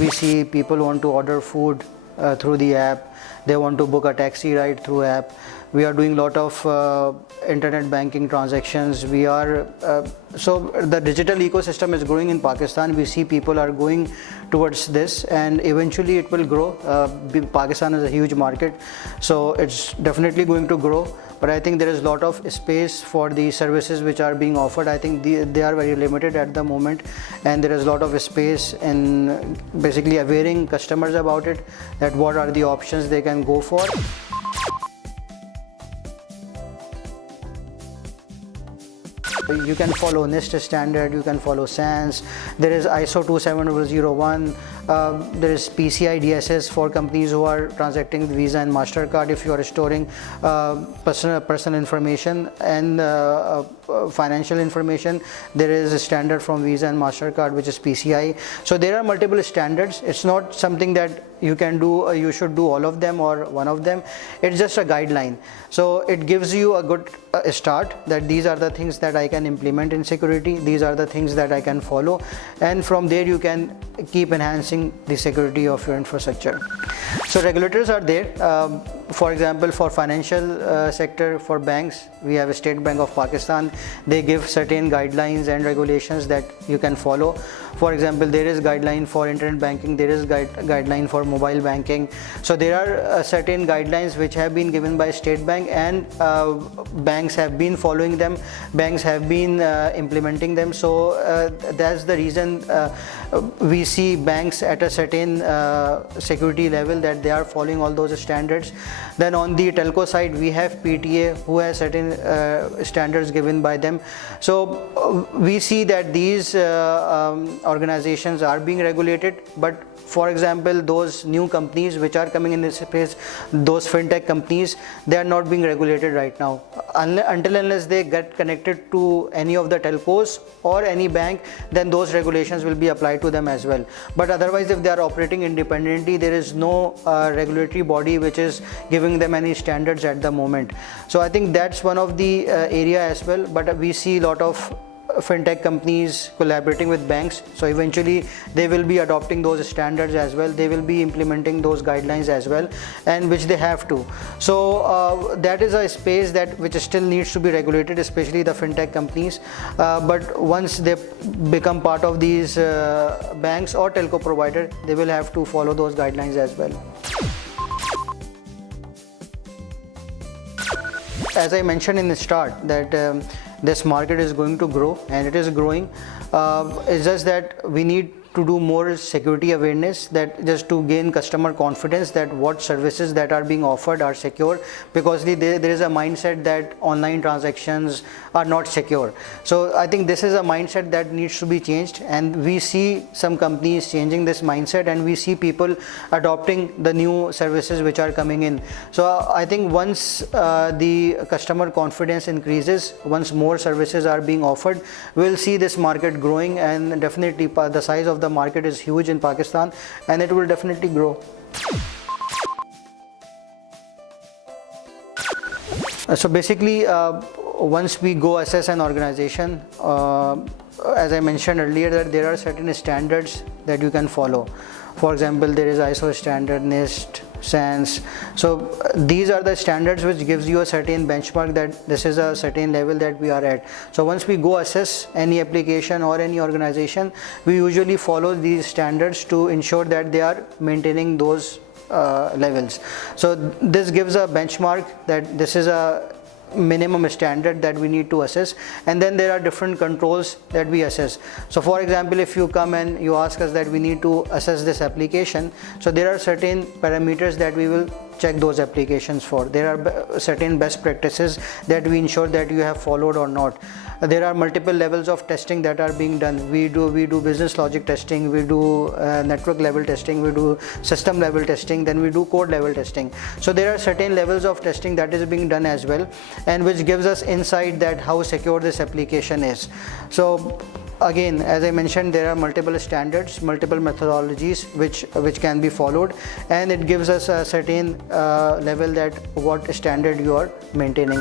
we see people want to order food through the app. They want to book a taxi ride through app. We are doing a lot of internet banking transactions. So the digital ecosystem is growing in Pakistan. We see people are going towards this, and eventually it will grow. Pakistan is a huge market, so it's definitely going to grow. But I think there is a lot of space for the services which are being offered. I think they are very limited at the moment, and there is a lot of space in basically awareing customers about it, that what are the options they can go for. You can follow NIST standard, you can follow SANS, there is ISO 27001, there is PCI DSS for companies who are transacting with Visa and MasterCard. If you are storing personal information and financial information, there is a standard from Visa and MasterCard which is PCI. So there are multiple standards. It's not something that you can do, you should do all of them or one of them. It's just a guideline. So it gives you a good start, that these are the things that I can implement in security, these are the things that I can follow, and from there you can keep enhancing the security of your infrastructure. So regulators are there. For example, for financial sector, for banks, we have a State Bank of Pakistan. They give certain guidelines and regulations that you can follow. For example, there is guideline for internet banking, there is guideline for mobile banking. So there are certain guidelines which have been given by State Bank, and banks have been following them, banks have been implementing them. So that's the reason we see banks at a certain security level, that they are following all those standards. Then on the telco side, we have PTA, who has certain standards given by them. So we see that these organizations are being regulated, but for example, those new companies which are coming in this space, those fintech companies, they are not being regulated right now. Until unless they get connected to any of the telcos or any bank, then those regulations will be applied to them as well. But otherwise, if they are operating independently, there is no regulatory body which is giving them any standards at the moment. So I think that's one of the area as well. But we see a lot of fintech companies collaborating with banks, so eventually they will be adopting those standards as well, they will be implementing those guidelines as well, and which they have to. So that is a space that which still needs to be regulated, especially the fintech companies, but once they become part of these banks or telco provider, they will have to follow those guidelines as well. As I mentioned in the start, that this market is going to grow, and it is growing. It's just that we need to do more security awareness, that just to gain customer confidence that what services that are being offered are secure, because there is a mindset that online transactions are not secure. So I think this is a mindset that needs to be changed, and we see some companies changing this mindset, and we see people adopting the new services which are coming in. So I think once the customer confidence increases, once more services are being offered, we'll see this market growing, and definitely the size of the market is huge in Pakistan, and it will definitely grow. So basically, once we go assess an organization, as I mentioned earlier, that there are certain standards that you can follow. For example, there is ISO standard, NIST, SANS. So these are the standards which gives you a certain benchmark that this is a certain level that we are at. So once we go assess any application or any organization, we usually follow these standards to ensure that they are maintaining those levels. So this gives a benchmark that this is a minimum standard that we need to assess, and then there are different controls that we assess. So for example, if you come and you ask us that we need to assess this application, so there are certain parameters that we will check those applications for. There are certain best practices that we ensure that you have followed or not. There are multiple levels of testing that are being done. We do business logic testing, we do network level testing, we do system level testing, then we do code level testing. So there are certain levels of testing that is being done as well, and which gives us insight that how secure this application is. So again, as I mentioned, there are multiple standards, multiple methodologies which can be followed, and it gives us a certain level that what standard you are maintaining.